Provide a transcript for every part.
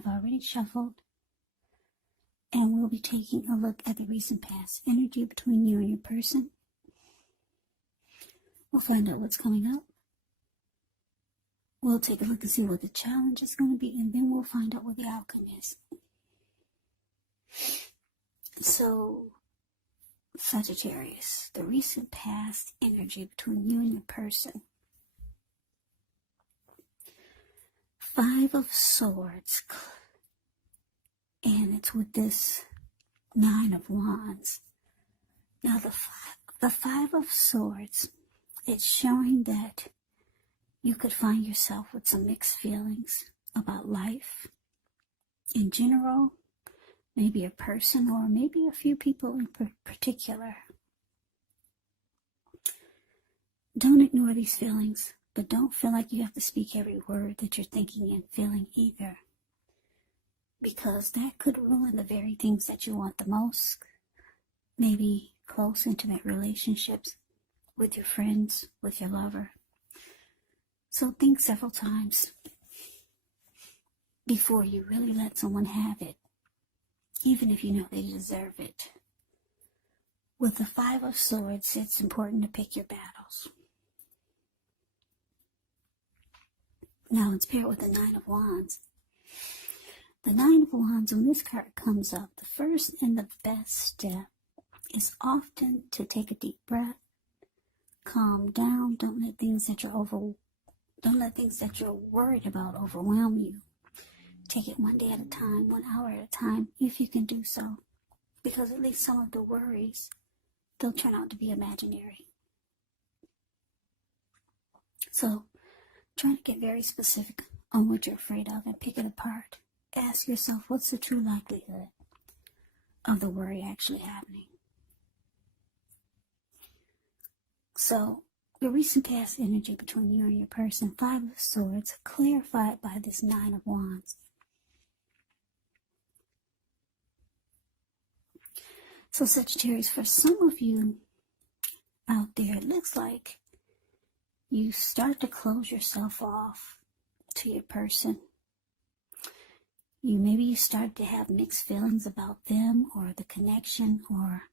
I've already shuffled, and we'll be taking a look at the recent past energy between you and your person. We'll find out what's coming up. We'll take a look and see what the challenge is going to be, and then we'll find out what the outcome is. So, Sagittarius, the recent past energy between you and your person. 5 of Swords, and it's with this 9 of Wands. Now the 5 of Swords, it's showing that you could find yourself with some mixed feelings about life in general, maybe a person or maybe a few people in particular. Don't ignore these feelings, but don't feel like you have to speak every word that you're thinking and feeling either, because that could ruin the very things that you want the most. Maybe close, intimate relationships with your friends, with your lover. So think several times before you really let someone have it, even if you know they deserve it. With the 5 of Swords, it's important to pick your battles. Now it's paired with the 9 of Wands. The 9 of Wands, when this card comes up, the first and the best step is often to take a deep breath, calm down, don't let things that you're worried about overwhelm you. Take it one day at a time, 1 hour at a time, if you can do so, because at least some of the worries, they'll turn out to be imaginary. So try to get very specific on what you're afraid of and pick it apart. Ask yourself, what's the true likelihood of the worry actually happening? So, the recent past energy between you and your person, 5 of Swords, clarified by this 9 of Wands. So, Sagittarius, for some of you out there, it looks like you start to close yourself off to your person. Maybe you start to have mixed feelings about them or the connection, or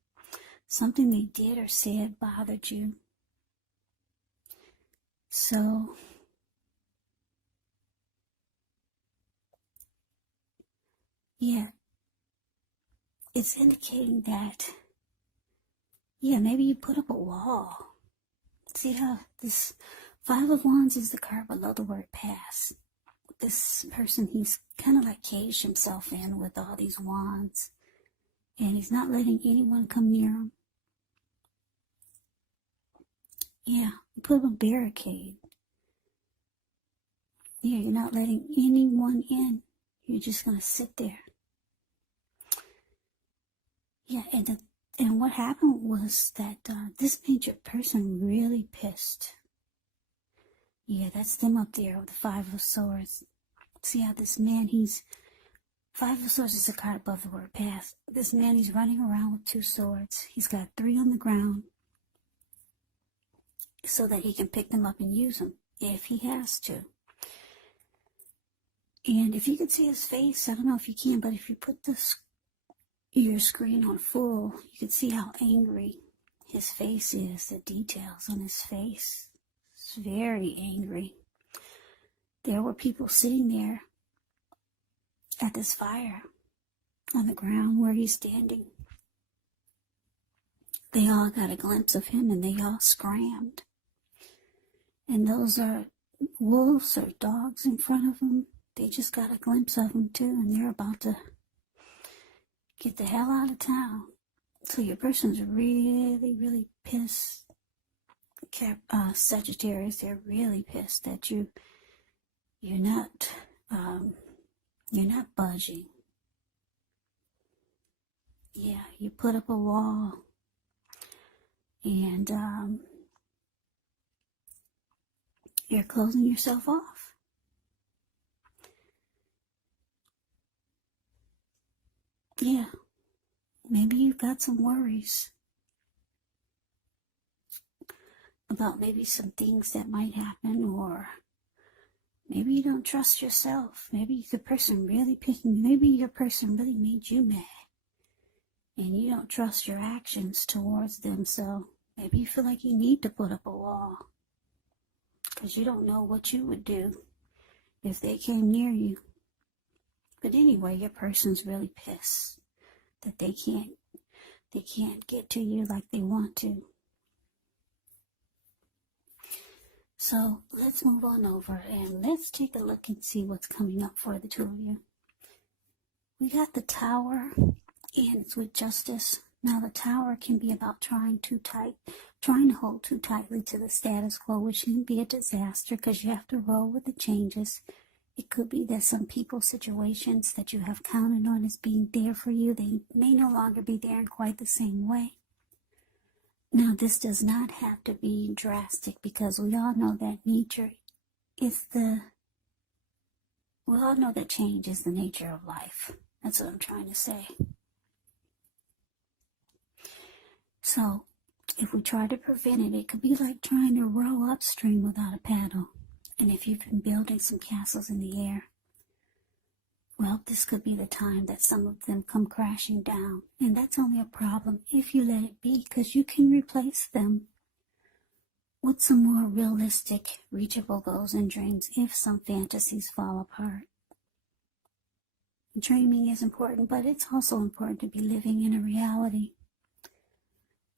something they did or said bothered you. So, yeah, it's indicating that, maybe you put up a wall. See how this 5 of Wands is the card below the word pass. This person, he's kind of like caged himself in with all these wands, and he's not letting anyone come near him. Yeah, you put up a barricade. Yeah, you're not letting anyone in. You're just going to sit there. Yeah, and what happened was that this made your person really pissed. Yeah, that's them up there with the 5 of Swords. See how this man, 5 of Swords is a card above the word pass. This man, he's running around with 2 swords. He's got 3 on the ground so that he can pick them up and use them if he has to. And if you can see his face, I don't know if you can, but if you put your screen on full, you can see how angry his face is, the details on his face. It's very angry. There were people sitting there at this fire on the ground where he's standing. They all got a glimpse of him and they all scrammed. And those are wolves or dogs in front of him. They just got a glimpse of him too, and they're about to get the hell out of town. So your person's really, really pissed. Sagittarius, they're really pissed that you're not budging. Yeah, you put up a wall, and you're closing yourself off. Yeah, maybe you've got some worries about maybe some things that might happen, or Maybe you don't trust yourself. Maybe the person really picking, maybe your person really made you mad. And you don't trust your actions towards them, so maybe you feel like you need to put up a wall. Because you don't know what you would do if they came near you. But anyway, your person's really pissed that they can't get to you like they want to. So let's move on over and let's take a look and see what's coming up for the two of you. We got the Tower, and it's with Justice. Now the Tower can be about trying to hold too tightly to the status quo, which can be a disaster because you have to roll with the changes. It could be that some people, situations that you have counted on as being there for you, they may no longer be there in quite the same way. Now, this does not have to be drastic because we all know that we all know that change is the nature of life. That's what I'm trying to say. So, if we try to prevent it, it could be like trying to row upstream without a paddle. And if you've been building some castles in the air, well, this could be the time that some of them come crashing down. And that's only a problem if you let it be, because you can replace them with some more realistic, reachable goals and dreams if some fantasies fall apart. Dreaming is important, but it's also important to be living in a reality.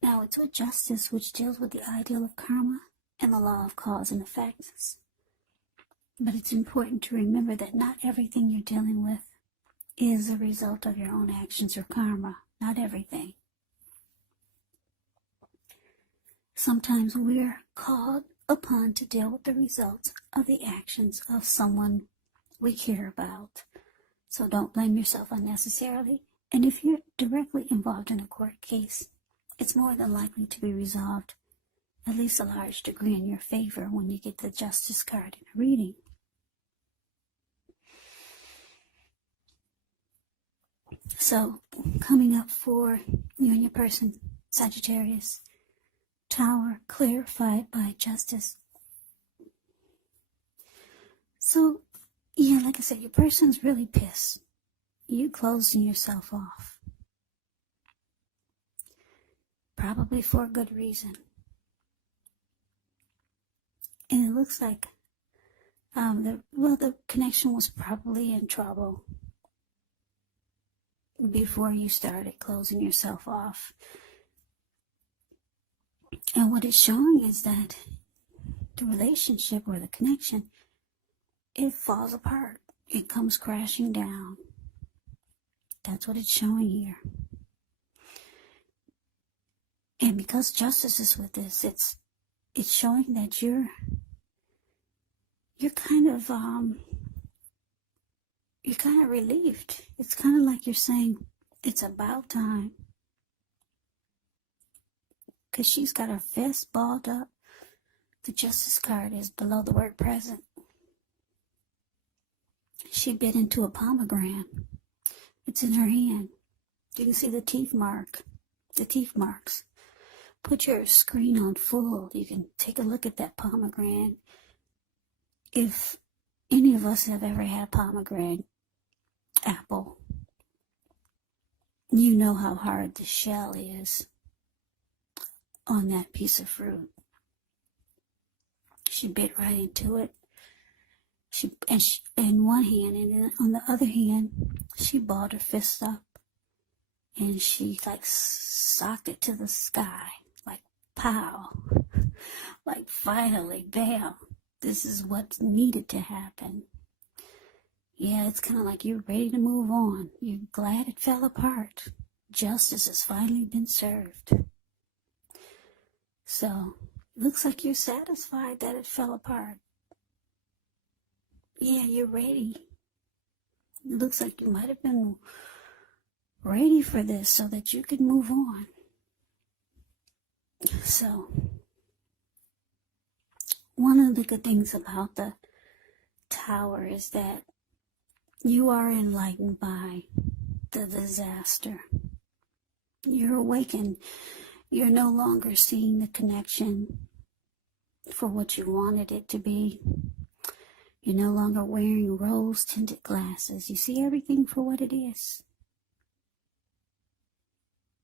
Now, it's with Justice, which deals with the ideal of karma and the law of cause and effects. But it's important to remember that not everything you're dealing with is a result of your own actions or karma. Not everything. Sometimes we're called upon to deal with the results of the actions of someone we care about. So don't blame yourself unnecessarily. And if you're directly involved in a court case, it's more than likely to be resolved, at least a large degree, in your favor when you get the Justice card in a reading. So, coming up for you and your person, Sagittarius, Tower, clarified by Justice. So, yeah, like I said, your person's really pissed. You closing yourself off. Probably for a good reason. And it looks like the connection was probably in trouble before you started closing yourself off. And what it's showing is that the relationship or the connection, it falls apart. It comes crashing down. That's what it's showing here. And because Justice is with this, it's showing that you're kind of relieved. It's kind of like you're saying, it's about time. Because she's got her fist balled up. The Justice card is below the word present. She bit into a pomegranate. It's in her hand. You can see the teeth marks. Put your screen on full. You can take a look at that pomegranate. If any of us have ever had a pomegranate apple, you know how hard the shell is on that piece of fruit. She bit right into it. She in one hand, and then on the other hand, she balled her fist up, and she like socked it to the sky, like pow, like finally, bam, this is what needed to happen. Yeah, it's kind of like you're ready to move on. You're glad it fell apart. Justice has finally been served. So, looks like you're satisfied that it fell apart. Yeah, you're ready. It looks like you might have been ready for this so that you could move on. So, one of the good things about the Tower is that you are enlightened by the disaster. You're awakened. You're no longer seeing the connection for what you wanted it to be. You're no longer wearing rose-tinted glasses. You see everything for what it is.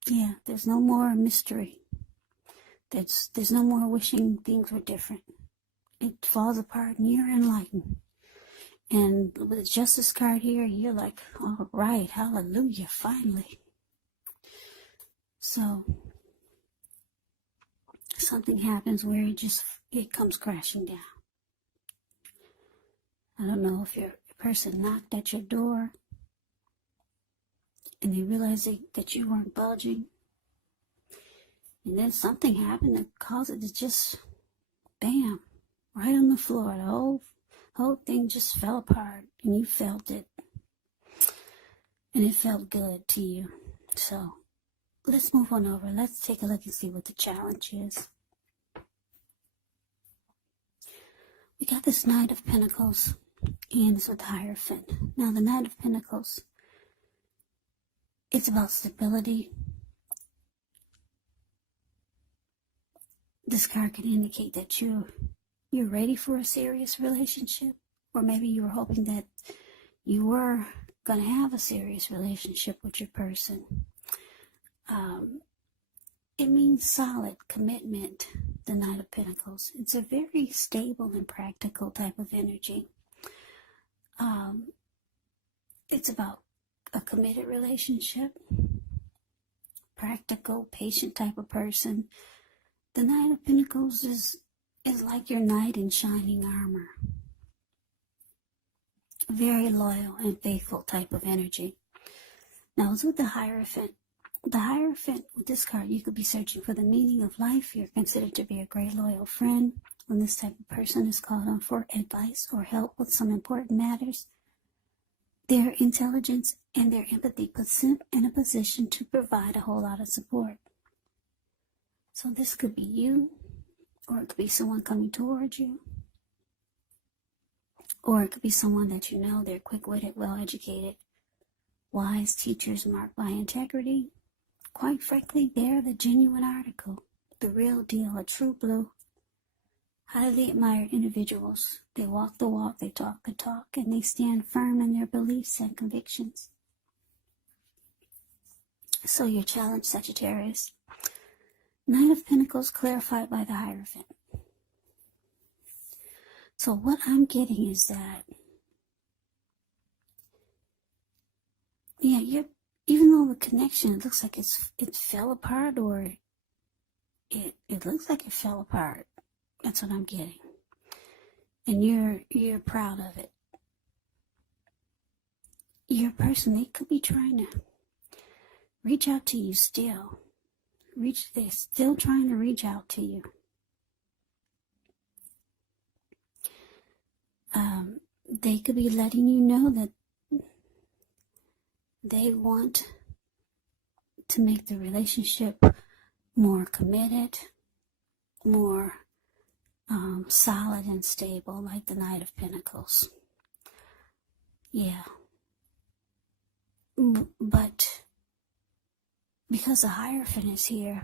Yeah, there's no more mystery. There's no more wishing things were different. It falls apart and you're enlightened. And with the Justice card here, you're like, all right, hallelujah, finally. So something happens where it comes crashing down. I don't know if your person knocked at your door and they realized that you weren't budging. And then something happened that caused it to just, bam, right on the floor. The whole thing just fell apart and you felt it. And it felt good to you. So let's move on over. Let's take a look and see what the challenge is. We got this Knight of Pentacles and it's with Hierophant. Now the Knight of Pentacles, it's about stability. This card can indicate that you're ready for a serious relationship, or maybe you were hoping that you were going to have a serious relationship with your person. It means solid commitment, the Knight of Pentacles. It's a very stable and practical type of energy. It's about a committed relationship, practical, patient type of person. The Knight of Pentacles is like your knight in shining armor. Very loyal and faithful type of energy. Now, it's with the Hierophant. The Hierophant, with this card, you could be searching for the meaning of life. You're considered to be a great loyal friend. When this type of person is called on for advice or help with some important matters, their intelligence and their empathy puts them in a position to provide a whole lot of support. So this could be you, or it could be someone coming towards you, or it could be someone that you know. They're quick-witted, well-educated, wise teachers marked by integrity. Quite frankly, they're the genuine article, the real deal, a true blue. Highly admired individuals. They walk the walk, they talk the talk, and they stand firm in their beliefs and convictions. So your challenge, Sagittarius. Knight of Pentacles clarified by the Hierophant. So what I'm getting is that, yeah, even though the connection, it looks like it fell apart, or it looks like it fell apart. That's what I'm getting. And you're proud of it. Your person, they could be trying to reach out to you still. They're still trying to reach out to you. They could be letting you know that they want to make the relationship more committed, more solid and stable, like the Knight of Pentacles. Yeah. But because the Hierophant is here,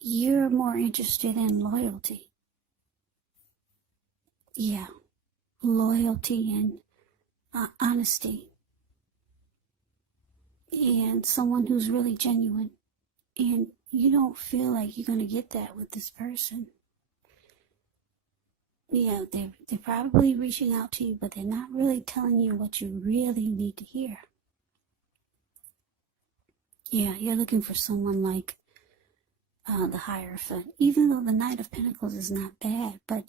you're more interested in loyalty. Yeah. Loyalty and honesty. And someone who's really genuine. And you don't feel like you're going to get that with this person. Yeah, they're probably reaching out to you, but they're not really telling you what you really need to hear. Yeah, you're looking for someone like the Hierophant. Even though the Knight of Pentacles is not bad, but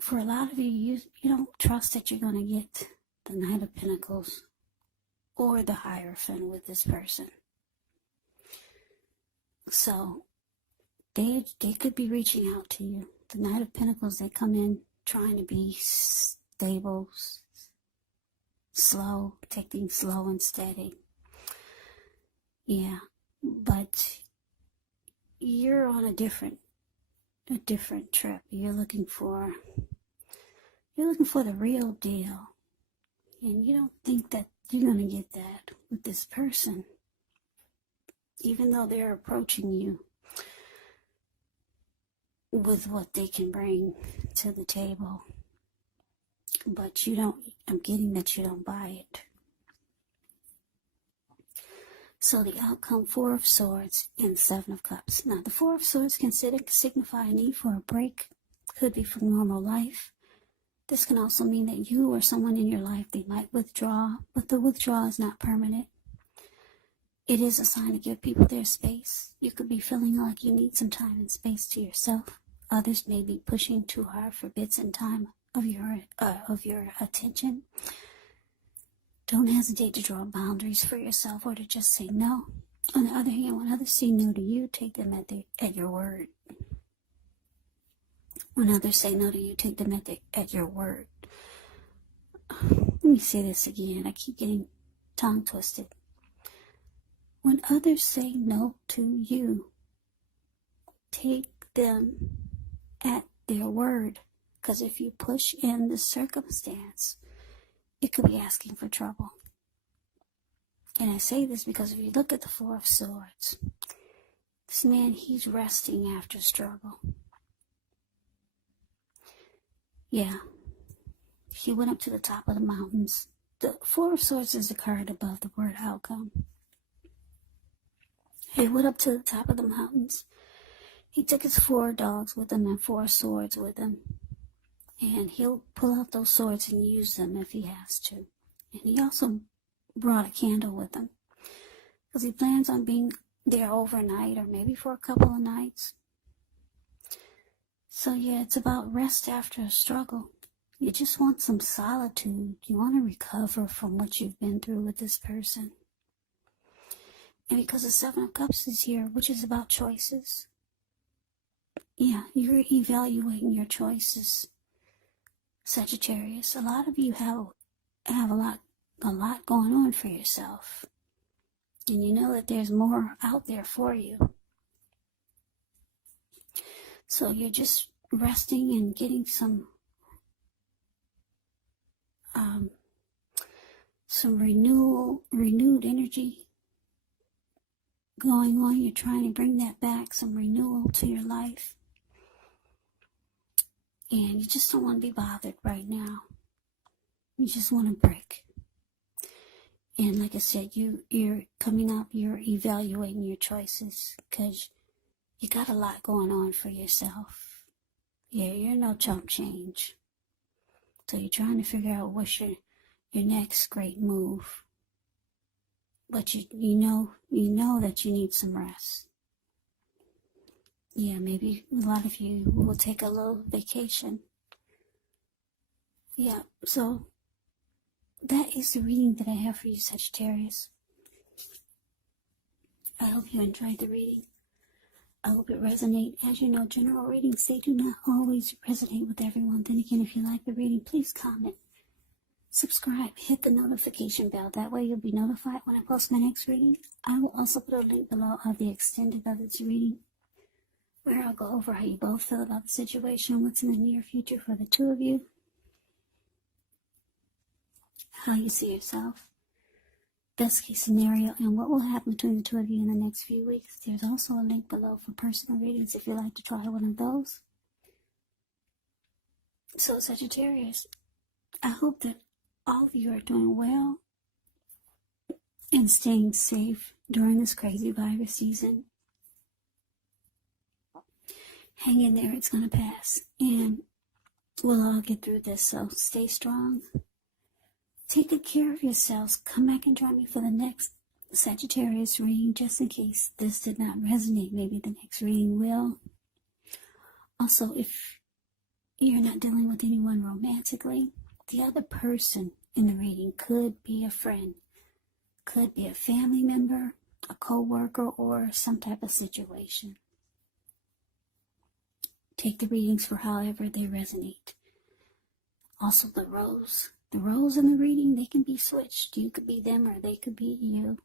for a lot of you, you don't trust that you're going to get the Knight of Pentacles or the Hierophant with this person. So they could be reaching out to you. The Knight of Pentacles, they come in trying to be stable, slow, take things slow and steady. Yeah, but you're on a different trip. You're looking for the real deal. And you don't think that you're going to get that with this person. Even though they're approaching you with what they can bring to the table. but you don't, I'm getting that you don't buy it. So the outcome, Four of Swords and Seven of Cups. Now the Four of Swords can signify a need for a break. Could be from normal life. This can also mean that you or someone in your life, they might withdraw, but the withdrawal is not permanent. It is a sign to give people their space. You could be feeling like you need some time and space to yourself. Others may be pushing too hard for bits and time of your attention. Don't hesitate to draw boundaries for yourself or to just say no. On the other hand, when others say no to you, take them at your word. When others say no to you, take them at your word. Let me say this again. I keep getting tongue twisted. When others say no to you, take them at their word. Because if you push in the circumstance, it could be asking for trouble. And I say this because if you look at the Four of Swords, this man, he's resting after struggle. Yeah, he went up to the top of the mountains. The Four of Swords is the card above the word outcome. He went up to the top of the mountains. He took his 4 dogs with him and 4 swords with him. And he'll pull out those swords and use them if he has to. And he also brought a candle with him, because he plans on being there overnight or maybe for a couple of nights. So yeah, it's about rest after a struggle. You just want some solitude. You want to recover from what you've been through with this person. And because the Seven of Cups is here, which is about choices. Yeah, you're evaluating your choices, Sagittarius. A lot of you have a lot going on for yourself. And you know that there's more out there for you. So you're just resting and getting some renewed energy going on. You're trying to bring that back, some renewal to your life. And you just don't want to be bothered right now. You just want to break. And like I said, you're coming up, you're evaluating your choices because you got a lot going on for yourself. Yeah, you're no chump change. So you're trying to figure out what's your next great move. But you know that you need some rest. Yeah, maybe a lot of you will take a little vacation. Yeah, so that is the reading that I have for you, Sagittarius. I hope you enjoyed the reading. I hope it resonates. As you know, general readings, they do not always resonate with everyone. Then again, if you like the reading, please comment, subscribe, hit the notification bell. That way you'll be notified when I post my next reading. I will also put a link below of the extended of this reading, where I'll go over how you both feel about the situation, what's in the near future for the two of you, how you see yourself, best case scenario, and what will happen between the two of you in the next few weeks. There's also a link below for personal readings if you'd like to try one of those. So Sagittarius, I hope that all of you are doing well and staying safe during this crazy virus season. Hang in there, it's going to pass, and we'll all get through this, so stay strong. Take good care of yourselves. Come back and join me for the next Sagittarius reading, just in case this did not resonate. Maybe the next reading will. Also, if you're not dealing with anyone romantically, the other person in the reading could be a friend, could be a family member, a co-worker, or some type of situation. Take the readings for however they resonate. Also, the roles in the reading, they can be switched. You could be them or they could be you.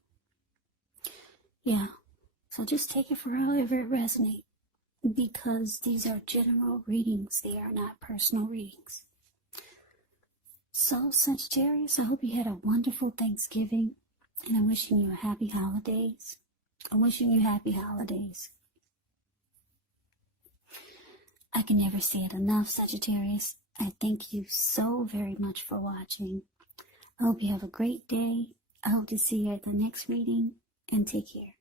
Yeah, so just take it for however it resonates, because these are general readings. They are not personal readings. So, Sagittarius, I hope you had a wonderful Thanksgiving, and I'm wishing you happy holidays. I can never say it enough, Sagittarius. I thank you so very much for watching. I hope you have a great day. I hope to see you at the next reading, and take care.